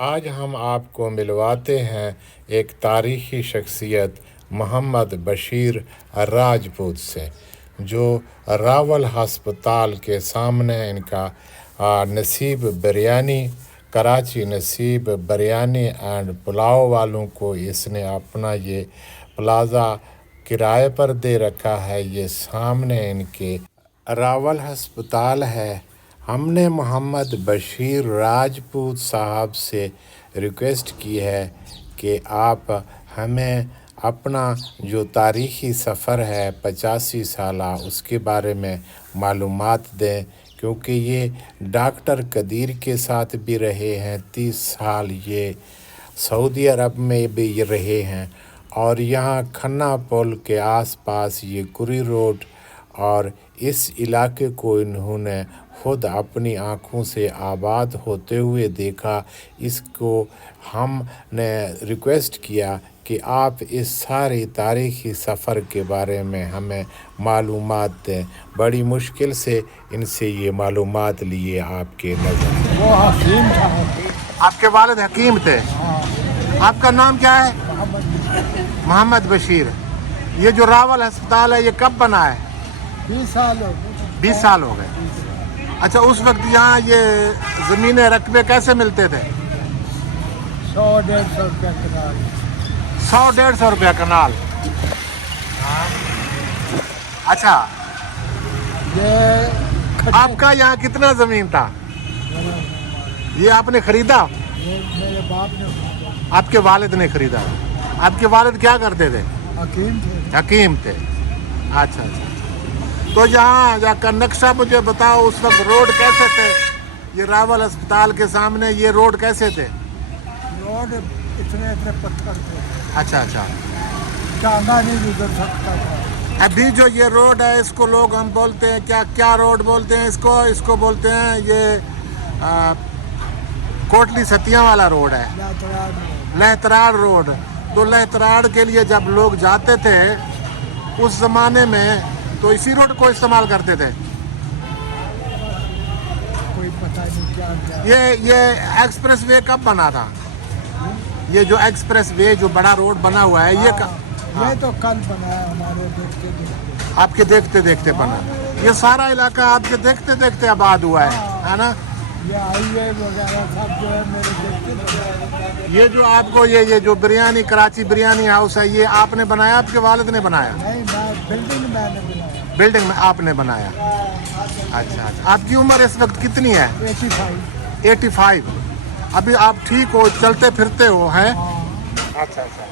آج ہم آپ کو ملواتے ہیں ایک تاریخی شخصیت محمد بشیر راجپوت سے، جو راول ہسپتال کے سامنے ان کا نصیب بریانی، کراچی نصیب بریانی اینڈ پلاؤ والوں کو اس نے اپنا یہ پلازا کرائے پر دے رکھا ہے۔ یہ سامنے ان کے راول ہسپتال ہے۔ ہم نے محمد بشیر راجپوت صاحب سے ریکویسٹ کی ہے کہ آپ ہمیں اپنا جو تاریخی سفر ہے 85 سالہ اس کے بارے میں معلومات دیں، کیونکہ یہ ڈاکٹر قدیر کے ساتھ بھی رہے ہیں، 30 سال یہ سعودی عرب میں بھی رہے ہیں، اور یہاں کھنہ پل کے آس پاس یہ کوری روڈ اور اس علاقے کو انہوں نے خود اپنی آنکھوں سے آباد ہوتے ہوئے دیکھا۔ اس کو ہم نے ریکویسٹ کیا کہ آپ اس سارے تاریخی سفر کے بارے میں ہمیں معلومات دیں۔ بڑی مشکل سے ان سے یہ معلومات لیے آپ کے نظر۔ وہ حکیم تھا۔ آپ کے والد حکیم تھے؟ آپ کا نام کیا ہے؟ محمد بشیر۔ یہ جو راول ہسپتال ہے یہ کب بنا ہے؟ 20 سال ہو گئے۔ 20 سال ہو گئے۔ اچھا، اس وقت یہاں یہ زمینیں رقبے کیسے ملتے تھے؟ 100-150 روپیہ کنال۔ 100-150 روپیہ کنال۔ اچھا، یہ آپ کا یہاں کتنا زمین تھا؟ یہ آپ نے خریدا؟ میرے باپ نے آپ کے والد نے خریدا۔ آپ کے والد کیا کرتے تھے؟ حکیم تھے۔ حکیم تھے۔ اچھا اچھا، تو یہاں کا نقشہ مجھے بتاؤ، اس وقت روڈ کیسے تھے؟ یہ راول ہسپتال کے سامنے یہ روڈ کیسے تھے؟ روڈ اتنے پتھر تھے، اچھا اچھا۔ ٹانگا نہیں گزر سکتا تھا۔ ابھی جو یہ روڈ ہے اس کو لوگ ہم بولتے ہیں کیا روڈ بولتے ہیں اس کو بولتے ہیں یہ کوٹلی ستیاں والا روڈ ہے، لہتراڑ روڈ۔ تو لہتراڑ کے لیے جب لوگ جاتے تھے اس زمانے میں تو اسی روڈ کو استعمال کرتے تھے۔ کوئی پتہ نہیں کیا۔ یہ ایکسپریس وے کب بنا تھا؟ یہ جو ایکسپریس وے جو بڑا روڈ بنا ہوا ہے یہ تو کل بنا ہے، ہمارے دیکھتے دیکھتے۔ آپ کے دیکھتے دیکھتے بنا۔ یہ سارا علاقہ آپ کے دیکھتے دیکھتے آباد ہوا ہے نا؟ یہ ہائی وے وغیرہ سب جو ہے میرے دیکھتے دیکھتے۔ یہ جو آپ کو یہ جو بریانی کراچی بریانی ہاؤس ہے یہ آپ نے بنایا؟ آپ کے والد نے بنایا؟ نہیں، بلڈنگ میں نے بنایا۔ بلڈنگ میں آپ نے بنایا؟ اچھا اچھا۔ آپ کی عمر اس وقت کتنی ہے؟ 85۔ ابھی آپ ٹھیک ہو، چلتے پھرتے ہو ہیں؟ اچھا اچھا۔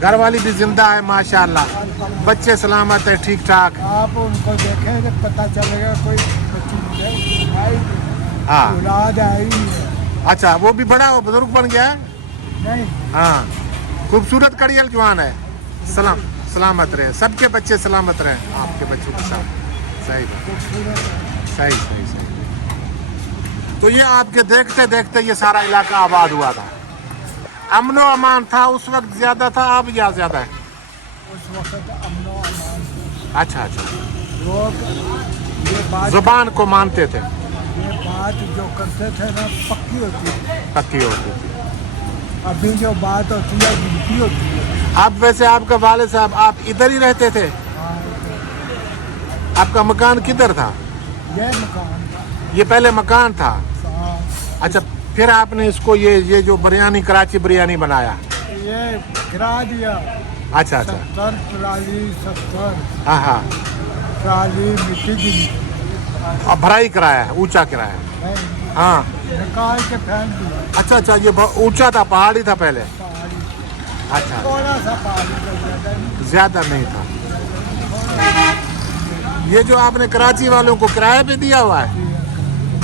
گھر والی بھی زندہ ہے ماشاءاللہ، بچے سلامت ہے ٹھیک ٹھاک؟ آپ ان کو دیکھیں تو پتہ چلے گا کوئی بچی ہاں۔ اولاد آئی ہے۔ اچھا، وہ بھی بڑا ہو بزرگ بن گیا ہے؟ نہیں، ہاں، خوبصورت کڑیل جوان ہے۔ سلامت رہے، سب کے بچے سلامت رہے آپ کے بچوں کے ساتھ۔ صحیح۔ تو یہ آپ کے دیکھتے دیکھتے یہ سارا علاقہ آباد ہوا تھا، امن و امان تھا اس وقت؟ زیادہ تھا اب یا زیادہ ہے؟ اس وقت امن و امان تھا۔ اچھا اچھا۔ لوگ یہ بات زبان کو مانتے تھے؟ یہ بات جو کرتے تھے نا پکی ہوتی ہے۔ پکی ہوتی تھی۔ ابھی جو بات ہوتی ہے جھوٹی ہوتی ہے۔ آپ ویسے آپ کا والد صاحب آپ ادھر ہی رہتے تھے؟ آپ کا مکان کدھر تھا؟ یہ مکان تھا۔ یہ پہلے مکان تھا؟ اچھا، پھر آپ نے اس کو یہ جو بریانی کراچی بریانی بنایا؟ یہ گرا دیا۔ اچھا اچھا۔ 70 ٹرالی 70 ہاں ٹرالی مٹی کی اور بھرائی کرایا ہے، اونچا کرایا ہے؟ ہاں۔ نکال کے پھینک دیا۔ اچھا، یہ اونچا تھا، پہاڑی تھا پہلے؟ پہاڑی اچھا، تھوڑا سا پہاڑی زیادہ نہیں تھا۔ یہ جو آپ نے کراچی والوں کو کرایہ پہ دیا ہوا ہے،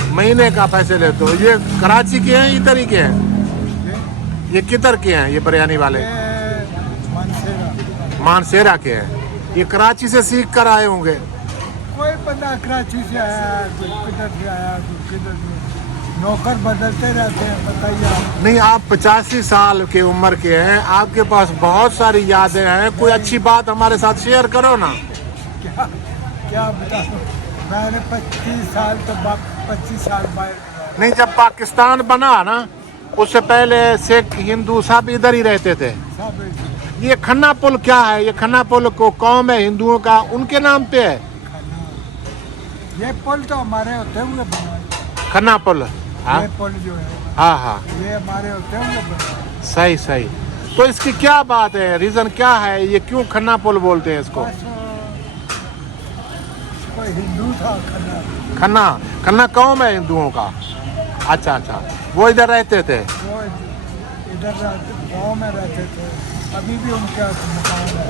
مہینے کا پیسے لیتے ہو، یہ کراچی کے ہیں ادھر ہی کے ہیں؟ یہ کدھر کے ہیں یہ بریانی والے؟ مانسیرا کے ہیں۔ یہ کراچی سے سیکھ کر آئے ہوں گے؟ کوئی بندہ کراچی سے آیا، کوئی کدھر سے آیا، کوئی کدھر سے۔ نوکر بدلتے رہتے ہیں، بتائیے آپ۔ نہیں، آپ 85 سال کی عمر کے ہیں، آپ کے پاس بہت ساری یادیں ہیں، کوئی اچھی بات ہمارے ساتھ شیئر کرو نا۔ کیا بتاؤں، میں نے 25 سال تو 25 سال باہر گزارے۔ نہیں، جب پاکستان بنا نا اس سے پہلے سکھ ہندو سب ادھر ہی رہتے تھے. سب یہ کھنا پل کیا ہے؟ یہ کھنا پل کو قوم ہے ہندوؤں کا، ان کے نام پہ ہے یہ پل تو ہمارے ہوتے ہوئے بنا ہے. کھنا پل. ہاں یہ پل جو ہے ہاں ہاں یہ ہمارے ہوتے ہوئے بنا ہے. صحیح صحیح. تو اس کی کیا بات ہے، ریزن کیا ہے، یہ کیوں کھنا پل بولتے ہیں اس کو؟ بس کوئی ہندو تھا کھنا، کھنا کھنا قوم ہے ہندوؤں کا. اچھا اچھا، وہ ادھر رہتے تھے. وہ ادھر گاؤں میں رہتے تھے، ابھی بھی ان کا مکان ہے.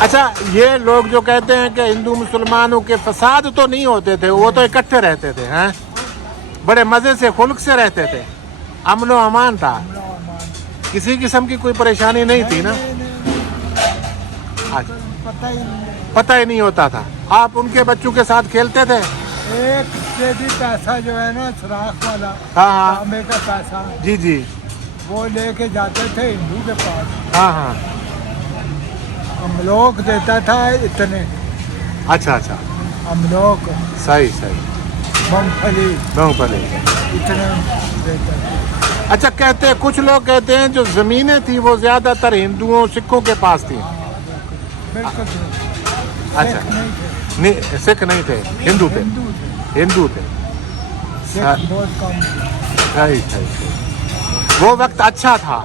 اچھا، یہ لوگ جو کہتے ہیں کہ ہندو مسلمانوں کے فساد تو نہیں ہوتے تھے، وہ تو اکٹھے رہتے تھے، ہیں بڑے مزے سے خلق سے رہتے تھے، امن و امان تھا، کسی قسم کی کوئی پریشانی نہیں تھی نا. اچھا، پتہ ہی نہیں. پتہ ہی نہیں ہوتا تھا. آپ ان کے بچوں کے ساتھ کھیلتے تھے؟ ایک بھی پیسہ جو ہے نا سراخ والا ہاں ہاں تانبے کا پیسہ، جی جی وہ لے کے جاتے تھے ہندو کے پاس. ہاں ہاں. املوک دیتا تھا اتنے، اچھا اچھا، املوک صحیح صحیح. مونگ پھلی پہلے اتنے دیتا تھا. اچھا، کہتے ہیں کچھ لوگ کہتے ہیں جو زمینیں تھیں وہ زیادہ تر ہندوؤں سکھوں کے پاس تھیں. بالکل درست. اچھا، سکھ نہیں تھے، نہیں سکھ نہیں تھے، ہندو تھے. ہندو تھے. ہندو تھے. سکھ بہت کم تھے. صحیح صحیح. وہ وقت اچھا تھا.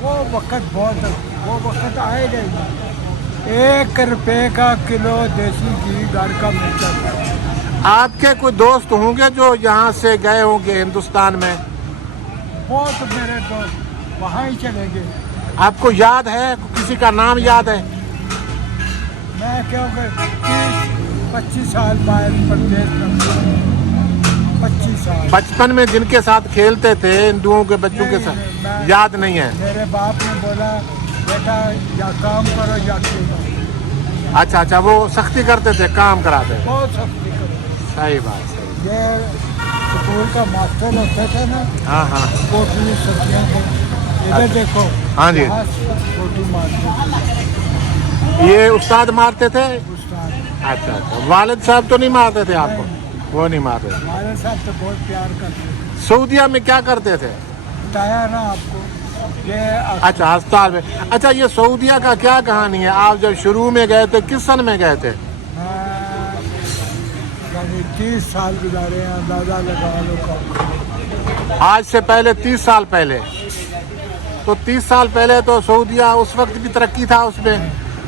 وہ وقت وقت آئے گا ہی. 1 روپے کا کلو دیسی گھی گھر کا ملتا تھا. آپ کے کوئی دوست ہوں گے جو یہاں سے گئے ہوں گے ہندوستان میں؟ بہت میرے دوست وہاں ہی چلے گئے. آپ کو یاد ہے، کسی کا نام یاد ہے؟ میں کیونکہ 25 سال باہر پردیش میں، 25 سال. بچپن میں جن کے ساتھ کھیلتے تھے ہندوؤں کے بچوں کے نہیں، ساتھ میں- یاد نہیں ہے؟ میرے باپ نے بولا بیٹا یا کام کرو یا کھیلو. اچھا اچھا، وہ سختی کرتے تھے، کام کراتے تھے. بہت سختی کرو. صحیح بات، صحیح. یہ اسکول کا ماسٹر ہوتے تھے نا، ہاں ہاں کوٹلی سبزیاں کے. ادھر دیکھو، ہاں جی. یہاں چھوٹی مارتے یہ استاد مارتے تھے؟ استاد. اچھا اچھا. والد صاحب تو نہیں مارتے تھے آپ کو؟ وہ نہیں مارتے. ہمارے ساتھ تو بہت پیار کرتے تھے. سعودیہ میں کیا کرتے تھے؟ بتایا نا آپ کو یہ اچھا، ہسپتال میں. اچھا، یہ سعودیہ کا کیا کہانی ہے؟ آپ جب شروع میں گئے تھے کس سن میں گئے تھے؟ یعنی 30 سال گزارے ہیں، اندازہ لگا لو کم. آج سے پہلے 30 سال پہلے. تو 30 سال پہلے تو سعودیہ اس وقت بھی ترقی تھا، اس میں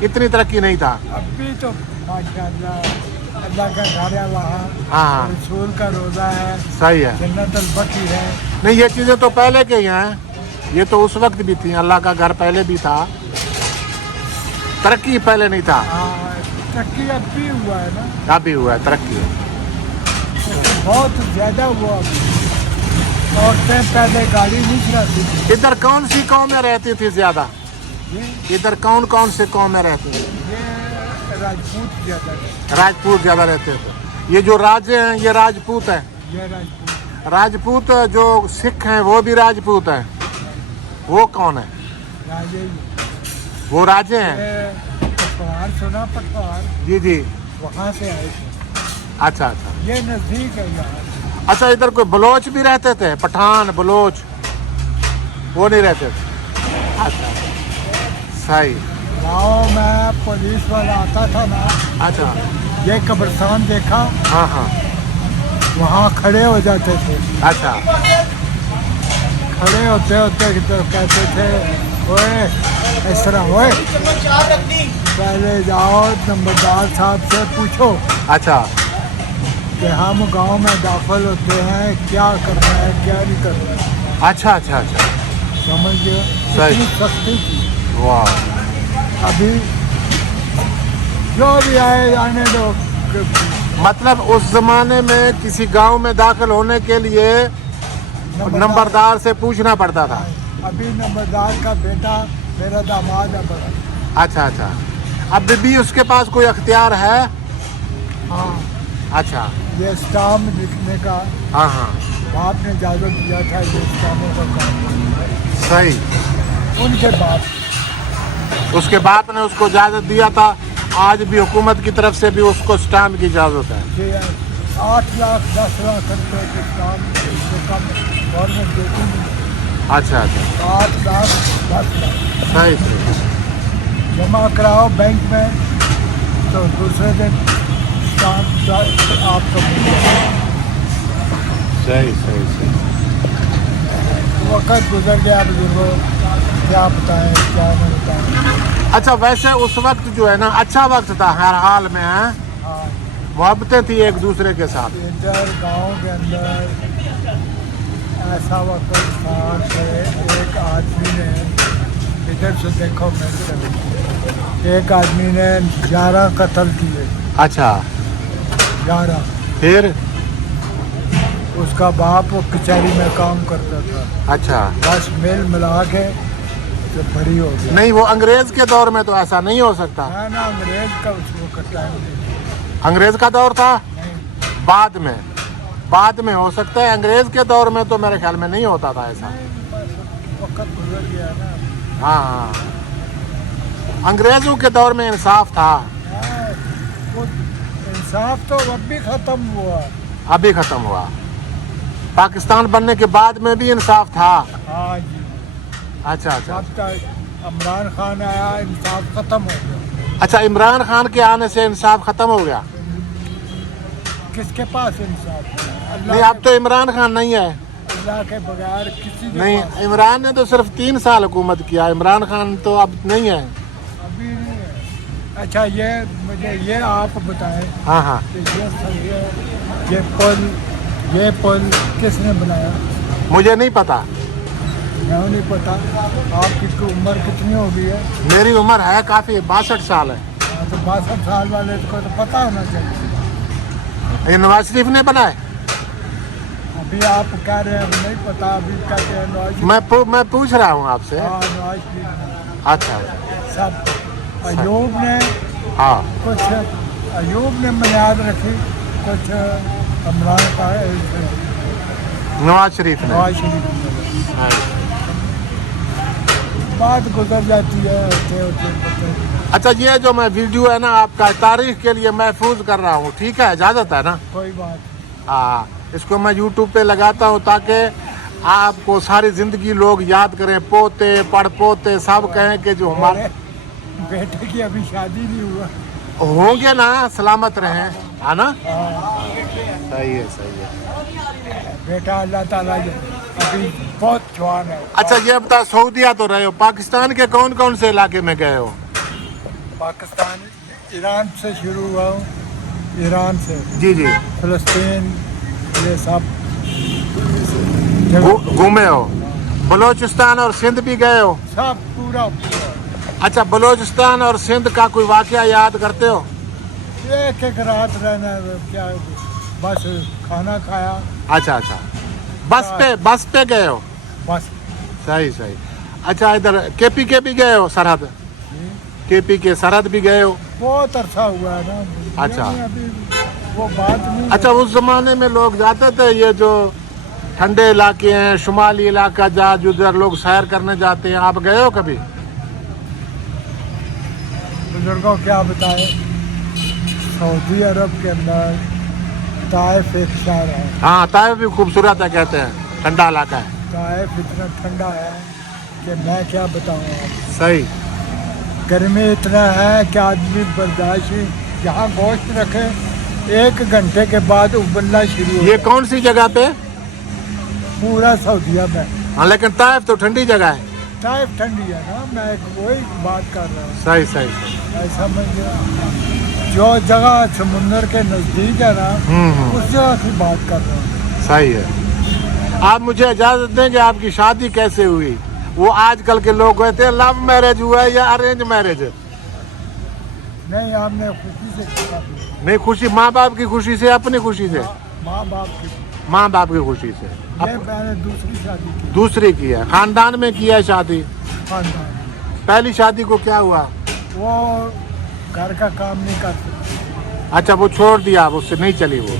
اتنی ترقی نہیں تھا. اب بھی تو ماشاءاللہ اللہ کا گھر ہے وہاں. ہاں رسول کا روزہ ہے، صحیح ہے. جنت البقیع ہے. نہیں، یہ چیزیں تو پہلے کے ہی ہیں، یہ تو اس وقت بھی تھیں. اللہ کا گھر پہلے بھی تھا، ترقی پہلے نہیں تھا. ترقی اب بھی ہوا ہے نا، اب بھی ہوا ہے ترقی. بہت زیادہ ہوا. عورتیں پہلے گاڑی نہیں چلاتی تھی. ادھر کون سی قومیں رہتی تھی زیادہ؟ یہ ادھر کون سے قومیں رہتی ہیں؟ راجپوت زیادہ ہے. راجپوت زیادہ رہتے تھے. یہ جو راجے ہیں یہ راجپوت ہیں. یہ راجپوت راجپوت جو سکھ ہیں وہ بھی راجپوت ہیں. وہ کون ہے؟ راجے. وہ راجے ہیں. یہ پٹوار سنا، پٹوار جی جی. وہاں سے آئے تھے. اچھا اچھا. یہ نزدیک ہے یہاں. اچھا، ادھر کوئی بلوچ بھی رہتے تھے؟ پٹھان بلوچ وہ نہیں رہتے تھے؟ اچھا صحیح. گاؤں میں پولیس والا آتا تھا نا، اچھا. یہ قبرستان دیکھا، ہاں ہاں. وہاں کھڑے ہو جاتے تھے. اچھا. کھڑے ہوتے ہوتے تو کہتے تھے اوئے اس طرح ہوئے، پہلے جاؤ نمبردار صاحب سے پوچھو اچھا کہ ہم گاؤں میں داخل ہوتے ہیں، کیا کرنا ہے کیا نہیں کرنا ہے. اچھا اچھا اچھا. سمجھ گئے؟ صحیح. اتنی سختی تھی. واہ. ابھی جو بھی آئے آنے دو. مطلب اس زمانے میں کسی گاؤں میں داخل ہونے کے لیے نمبردار سے پوچھنا پڑتا تھا. ابھی نمبردار کا بیٹا میرا داماد ہے بڑا. اچھا اچھا. اب بھی اس کے پاس کوئی اختیار ہے؟ ہاں، اچھا. یہ اسٹامپ لکھنے کا ہاں ہاں. باپ نے اجازت دیا تھا. یہ اسٹامپوں کا کام صحیح. ان کے باپ. اس کے باپ نے اس کو اجازت دیا تھا. آج بھی حکومت کی طرف سے بھی اس کو اسٹامپ کی اجازت ہے. یہ 8 لاکھ 10 لاکھ روپے کے اسٹامپ سے کم گورنمنٹ دیتی نہیں. अच्छा अच्छा 8 लाख 10 लाख सही सही जमा कराओ बैंक में तो दूसरे दिन काम आपको मिल जाएगा। सही सही सही वक्त गुजर गया बुजुर्गों, क्या बताएं क्या नहीं बताएं। अच्छा वैसे उस वक्त जो है ना अच्छा वक्त था हर हाल में है हाँ, मोहब्बतें थी एक दूसरे के साथ इधर गांव के अंदर ऐसा वक्त था कि एक आदमी ने इधर से देखो मेरी तरफ, एक आदमी ने 11 कत्ल किए। अच्छा 11। फिर उसका बाप वो कचहरी में काम करता था, अच्छा बस मेल मिला के तो बड़ी हो गई। नहीं वो अंग्रेज के दौर में तो ऐसा नहीं हो सकता ना ना अंग्रेज का उसको टाइम नहीं। अंग्रेज का दौर था नहीं, बाद में हो सकता है अंग्रेज के दौर में तो मेरे ख्याल में नहीं होता था ऐसा बस वक्त गुजर गया ना। हाँ हाँ अंग्रेजों के दौर में इंसाफ था हाँ, वो इंसाफ तो अब भी खत्म हुआ। अभी खत्म हुआ पाकिस्तान बनने के बाद में भी इंसाफ था हाँ जी, अच्छा अच्छा अब तक इमरान खान आया इंसाफ खत्म हो गया। अच्छा इमरान खान के आने से इंसाफ खत्म हो गया किसके पास इंसाफ है? नहीं अब तो इमरान खान नहीं है अल्लाह के बगैर किसी के नहीं पास इमरान ने तो सिर्फ 3 साल हुकूमत किया इमरान खान तो अब नहीं है अभी नहीं है। अच्छा ये मुझे ये आप बताएं हाँ हाँ कि ये पुल किसने बनाया? मुझे नहीं पता मैं नहीं पता। आपकी उम्र कितनी हो गई है? मेरी उम्र है काफ़ी 62 साल है हाँ, तो 62 साल वाले को तो पता होना चाहिए। ये नवाज शरीफ ने बनाए अभी आप कह रहे हैं अभी नहीं पता, अभी कहते हैं नवाज मैं पूछ रहा हूँ आपसे हाँ नवाज शरीफ अच्छा सब। अयूब ने हाँ कुछ अयूब ने बुनियाद रखी, कुछ इमरान का नवाज शरीफ ने नवाज शरीफ ने। हाँ। बात गुजर जाती है होते। अच्छा ये जो मैं वीडियो है ना आपका तारीख के लिए महफूज कर रहा हूँ ठीक है इजाज़त है ना कोई बात हाँ इसको मैं यूट्यूब पे लगाता हूँ ताकि आपको सारी ज़िंदगी लोग याद करें पोते पड़पोते सब कहें कि जो हमारे बेटे की अभी शादी नहीं हुआ। होंगे ना सलामत रहें है ना हाँ, सही है बेटा अल्लाह ताला अभी बहुत जवान है। अच्छा ये बता सऊदीया तो रहे हो पाकिस्तान के कौन कौन से इलाके में गए हो पाकिस्तान ईरान से शुरू हुआ हूँ, ईरान से जी जी फिलिस्तीन ये सब घूमे हो बलूचिस्तान और सिंध भी गए हो सब पूरा अच्छा बलूचिस्तान और सिंध का कोई वाकया याद करते हो एक एक रात रहना क्या बस खाना खाया अच्छा अच्छा बस पे गए हो बस। सही सही अच्छा इधर केपी के भी गए हो सरहद केपी के सरहद भी गए हो बहुत अरसा हुआ है ना। अच्छा। ये अभी वो बात नहीं है। अच्छा उस जमाने में लोग जाते थे ये जो ठंडे इलाके हैं शुमाली इलाका जहाँ उधर लोग सैर करने जाते हैं आप गए हो कभी बुजुर्गों क्या बताए सऊदी अरब के अंदर ताइफ एक शहर है। हाँ ताइफ भी खूबसूरत है कहते हैं ठंडा इलाका है ताइफ इतना ठंडा है कि मैं क्या बताऊँ आपको। सही गर्मी इतना है कि आदमी बर्दाश्त ही जहाँ गोश्त रखे 1 घंटे के बाद उबलना शुरू हो ये कौन सी जगह पे पूरा सऊदीया में। हाँ लेकिन ताइफ तो ठंडी जगह है ताइफ ठंडी है ना, मैं वही बात कर रहा हूँ। सही सही ऐसा समझ जो जगह समुंदर के नज़दीक है ना उस जगह की बात कर रहा हूँ। सही है आप मुझे इजाज़त दें कि आपकी शादी कैसे हुई वो आजकल के लोग कहते हैं लव मैरिज हुआ है या अरेंज मैरिज नहीं हमने खुशी से किया। नहीं खुशी माँ बाप की खुशी से अपनी खुशी से माँ बाप की माँ बाप की खुशी से ये मैंने दूसरी शादी की दूसरी की है खानदान में की है शादी खानदान। पहली शादी को क्या हुआ वो घर का काम नहीं कर सकती। अच्छा वो छोड़ दिया उससे नहीं चली वो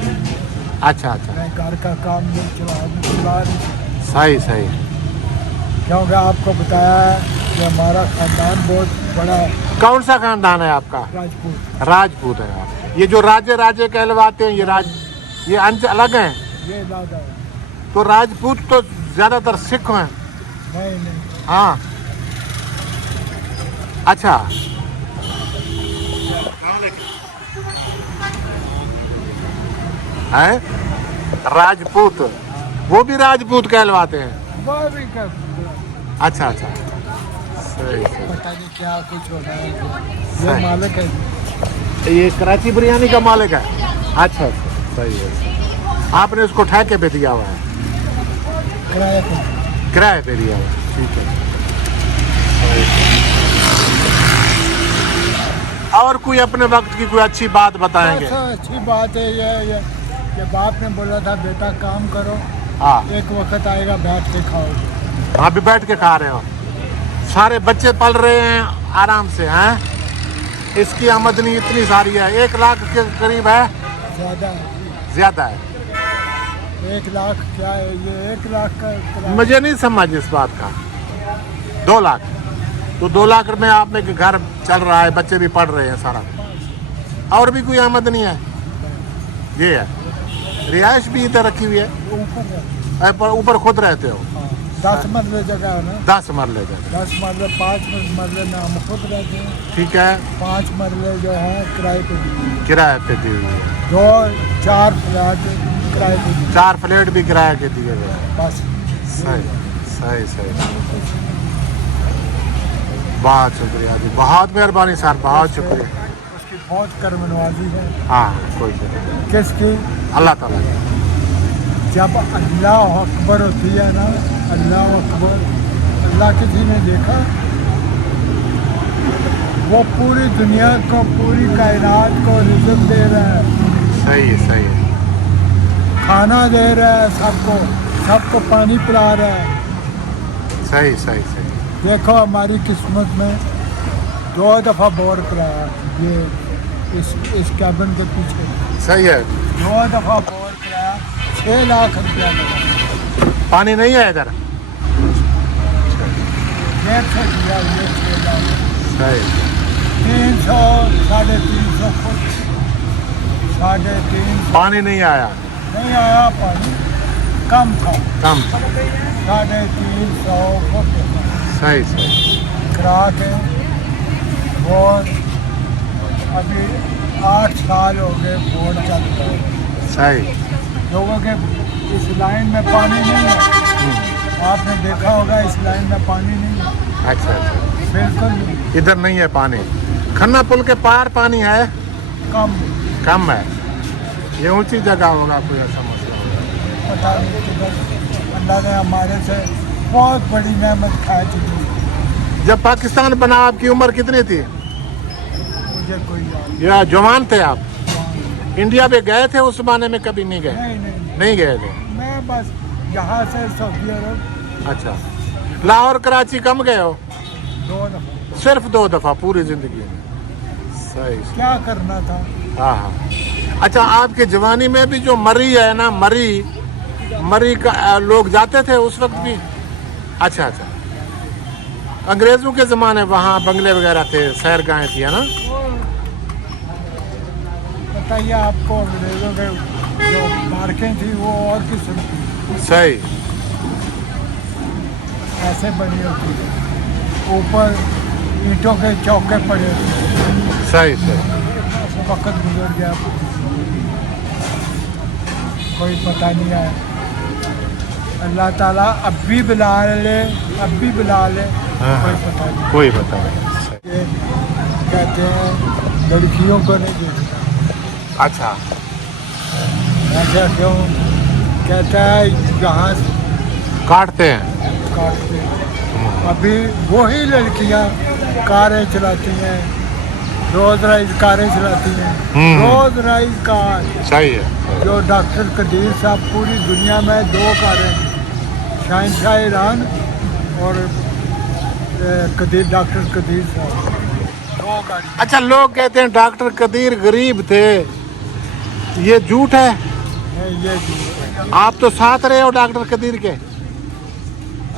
अच्छा अच्छा मैं घर का काम नहीं चला नहीं सकता। सही सही क्योंकि आपको बताया है कि हमारा खानदान बहुत बड़ा है, कौन सा खानदान है आपका राजपूत। राजपूत है आप ये जो राजे कहलवाते हैं ये अंश अलग हैं ये दादा है। तो राजपूत तो ज्यादातर सिख हैं नहीं नहीं हाँ अच्छा है राजपूत, वो भी राजपूत कहलवाते हैं। वो भी कर अच्छा अच्छा सही सही। पता नहीं क्या कुछ हो रहा है ये सही। मालिक है ये कराची बिरयानी का मालिक है। अच्छा अच्छा सही है। आपने उसको ठेके पे दिया हुआ है, किराए पे किराए पे दिया हुआ है, ठीक है। सही। और कोई अपने वक्त की कोई अच्छी बात बताएंगे? सबसे अच्छी बात है ये बाप ने बोला था बेटा काम करो, हाँ एक वक्त आएगा बैठ के खाओ। आप भी बैठ के खा रहे हो, सारे बच्चे पल रहे हैं आराम से हैं। इसकी आमदनी इतनी सारी है, 1 लाख के करीब है, ज़्यादा है, ज्यादा है। 1 लाख क्या है ये 1 लाख का किराया। मुझे नहीं समझ इस बात का। 2 लाख तो 2 लाख में आप में घर चल रहा है, बच्चे भी पढ़ रहे हैं सारा। और भी कोई आमदनी है? ये है। रिहाइश भी इधर रखी हुई है, ऊपर है। ऊपर खुद रहते हो? हाँ, 10 मरले जगह है ना, 10 मरले जगह, 10 मरले 5 मरले में हम खुद रहते हैं, ठीक है। 5 मरले जो है किराए पे दी, किराए पे दी हुई है, 2-4 फ्लैट किराए पे दी, 4 फ्लैट भी किराए के दिए हुए हैं। बस। सही सही सही। बहुत शुक्रिया जी, बहुत मेहरबानी सर, बहुत शुक्रिया। उसकी बहुत कर्मनवाजी है। हाँ कोई नहीं, किसकी? अल्लाह ताला की। जब अल्लाह अकबर होती है ना, अल्लाह अकबर, अल्लाह किसी ने देखा, वो पूरी दुनिया को, पूरी कायनात को रिज़्क दे रहा है, सही है सही है। खाना दे रहा है सबको, सबको पानी पिला रहा है। सही सही सही। देखो हमारी किस्मत में 2 दफ़ा बोर कराया ये इस कैबिन के पीछे, सही है। 2 दफ़ा बोर कराया, 6 लाख रुपया लगा। पानी नहीं है इधर? जेब से दिया ये 6 लाख। सही। 300 350 फुट, 350 पानी नहीं आया? नहीं आया पानी, कम था, कम। 350 फुट सही सही करा के। और अभी 8 साल हो गए बोर्ड चल रहा है। सही। लोगों के इस लाइन में पानी नहीं है, आपने देखा होगा इस लाइन में पानी नहीं है, अच्छा अच्छा, बिल्कुल नहीं, इधर नहीं है पानी। खन्ना पुल के पार पानी है? कम। कम है। ये ऊंची जगह होगा, कोई ऐसा मसला होगा। पता नहीं किधर अल्लाह ने हमारे से बहुत बड़ी नेमत खाई चुकी। जब पाकिस्तान बना आपकी उम्र कितनी थी? मुझे कोई याद या जवान थे आप? नहीं। इंडिया में गए थे उस जमाने में? कभी नहीं गए? नहीं नहीं गए थे। मैं बस यहाँ से सऊदी अरब अच्छा, लाहौर कराची कम गए हो? 2 दफ़ा। सिर्फ 2 दफा पूरी जिंदगी में? सही सही। क्या करना था? हाँ हाँ। अच्छा, आपके जवानी में भी जो मरी है ना, मरी का लोग जाते थे उस वक्त भी? अच्छा अच्छा। अंग्रेजों के ज़माने वहाँ बंगले वगैरह थे, सैरगाहें थी, है ना? बताइए आपको, अंग्रेज़ों के जो मार्कें थी वो और किस्म की सही। ऐसे बनी होती थी, ऊपर ईंटों के चौके पड़े थे। सही सही। वक्त गुजर गया, कोई पता नहीं है। अल्लाह ताला अब भी बुला ले, अब भी बुला ले, हाँ, कोई हाँ। पता नहीं। कोई बता नहीं। ये कहते हैं लड़कियों को नहीं देखना। अच्छा, ऐसा क्यों? कहता है जहाँ से काटते हैं। काटते हैं। अभी वही लड़कियाँ कारें चलाती हैं, रोज राइज कारें चलाती हैं, रोज राइज कार। सही है। जो डॉक्टर कदीर साहब, पूरी दुनिया में 2 कारें, शहंशाह ईरान और डॉक्टर कदीर साहब, 2 गाड़ी। अच्छा, लोग कहते हैं डॉक्टर कदीर गरीब थे, ये झूठ है? नहीं, ये झूठ है। आप तो साथ रहे हो डॉक्टर कदीर के?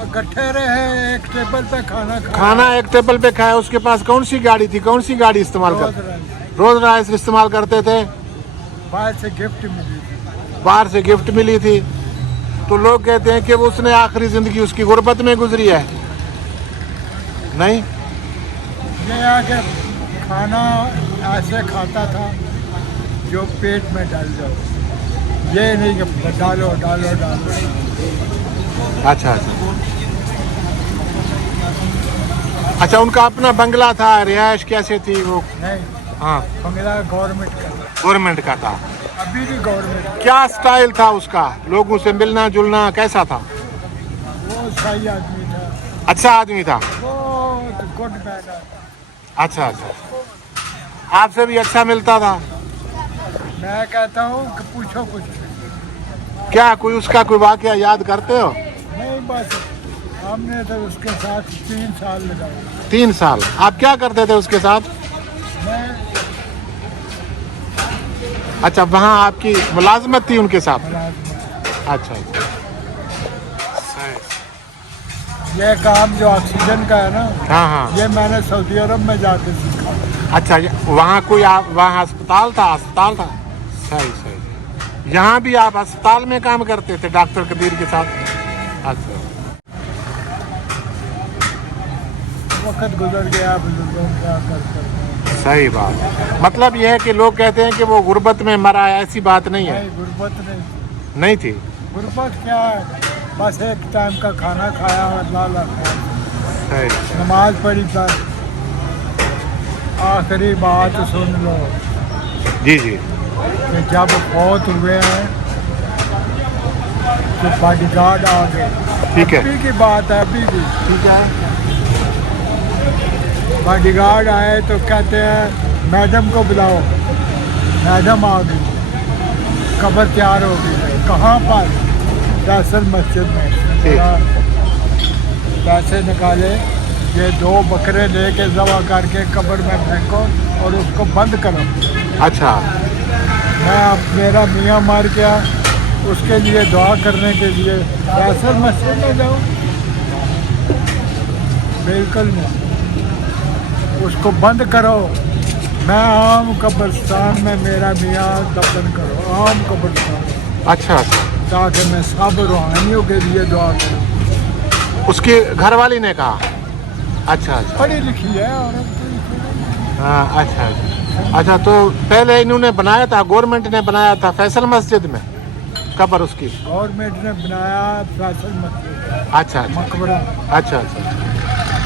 इकट्ठे रहे, एक टेबल पे खाना खाया। खाना एक टेबल पे खाया। उसके पास कौन सी गाड़ी थी? कौन सी गाड़ी इस्तेमाल रोज करते? राइज। रोज राइस इस्तेमाल करते थे। बाहर से गिफ्ट मिली थी। बाहर से गिफ्ट मिली थी। तो लोग कहते हैं कि वो उसने आखिरी जिंदगी उसकी गुर्बत में गुजरी है। नहीं, ये आके खाना ऐसे खाता था जो पेट में डाल जाओ, ये नहीं कि डालो डालो डालो। अच्छा अच्छा, उनका अपना बंगला था, रिहाइश कैसे थी वो? नहीं, हाँ, बंगला गवर्नमेंट का, गवर्नमेंट का था। अभी भी गवर्नमेंट। क्या स्टाइल था उसका, लोगों से मिलना जुलना कैसा था? वो सही आदमी था, अच्छा आदमी था। वो गुड मैन था। अच्छा अच्छा, आपसे भी अच्छा मिलता था? मैं कहता हूँ कि पूछो कुछ क्या कोई उसका कोई वाकया याद करते हो? नहीं, बस हमने तो उसके साथ 3 साल लगाए। 3 साल। आप क्या करते थे उसके साथ? मैं अच्छा, वहाँ आपकी मुलाजमत थी उनके साथ? मुलाजमत। अच्छा अच्छा, ये काम जो ऑक्सीजन का है ना, हाँ हाँ। ये मैंने सऊदी अरब में जाके सीखा। अच्छा, वहाँ कोई वहाँ अस्पताल था? अस्पताल था, सही सही। यहाँ भी आप अस्पताल में काम करते थे डॉक्टर कबीर के साथ? अच्छा, वक्त गुजर गया, बुजुर्गों क्या कर। सही बात। मतलब यह है कि लोग कहते हैं कि वो गुर्बत में मरा है, ऐसी बात नहीं है? नहीं, गुर्बत नहीं थी। गुर्बत क्या है, बस एक टाइम का खाना खाया और लाला खाया, सही। नमाज पढ़ी पर। आखिरी बात सुन लो जी जी। कि जब फौत हुए हैं तो बॉडीगार्ड आ गए। ठीक है, अभी की बात है, अभी भी ठीक है। बॉडीगार्ड आए तो कहते हैं मैडम को बुलाओ। मैडम आ गई, कब्र तैयार हो गई। कहाँ पर? फैसल मस्जिद में। पैसे निकाले, ये 2 बकरे लेके ज़बह करके कब्र में फेंको और उसको बंद करो। अच्छा, मेरा मियाँ मर गया, उसके लिए दुआ करने के लिए फैसल मस्जिद में जाओ। बिल्कुल नहीं, उसको बंद करो। मैं आम कब्रिस्तान में मेरा मियाँ दफन करो, आम कब्रिस्तान, अच्छा अच्छा। ताकि मैं सब रूहानियों के लिए दुआ करूँ। उसकी घरवाली ने कहा? अच्छा अच्छा, पढ़ी लिखी है औरत। हाँ, अच्छा अच्छा। अच्छा, तो पहले इन्होंने बनाया था, गवर्नमेंट ने बनाया था फैसल मस्जिद में कब्र उसकी? गवर्नमेंट ने बनाया फैसल मस्जिद, अच्छा अच्छा, मकबरा, अच्छा अच्छा,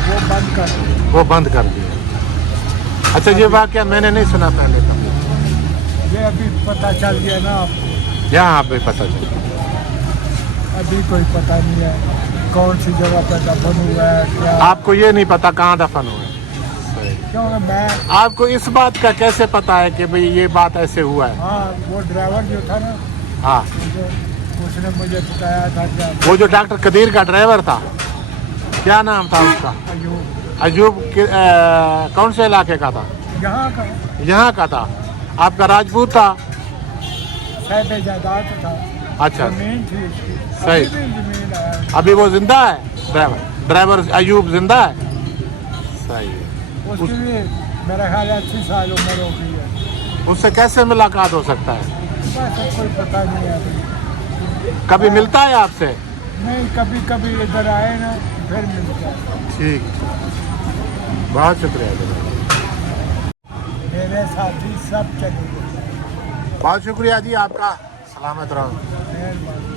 वो बंद कर दिया। वो बंद कर दिया। अच्छा, ये वाकया मैंने नहीं सुना पहले कभी। ये अभी पता चल गया ना आपको? यहाँ पे पता चला। अभी कोई पता नहीं है कौन सी जगह पर दफन हुआ है क्या। आपको ये नहीं पता कहाँ दफन हुआ है? क्योंकि मैं, आपको इस बात का कैसे पता है कि भाई ये बात ऐसे हुआ है? हाँ, वो ड्राइवर जो था ना, हाँ, उसने मुझे बताया था कि वो जो डॉक्टर कदीर का ड्राइवर था, क्या नाम था उसका? अयूब अयूब कौन से इलाके का था? यहाँ का यहाँ का था। आपका राजपूत था? साहिब जायदाद था। अच्छा, जमीन थी उसकी, सही। अभी भी जमीन है। अभी वो जिंदा है? ड्राइवर अयूब जिंदा है? सही है। उसकी भी मेरा ख्याल है 80 साल उम्र हो गई है। उससे कैसे मुलाकात हो सकता है? बस कोई पता नहीं है अभी। कभी मिलता है आपसे? नहीं, कभी कभी इधर आए ना फिर मिलता है। ठीक, बहुत शुक्रिया जनाब। मेरे साथी सब चले गए। बहुत शुक्रिया जी आपका, सलामत रहो। मेहरबानी।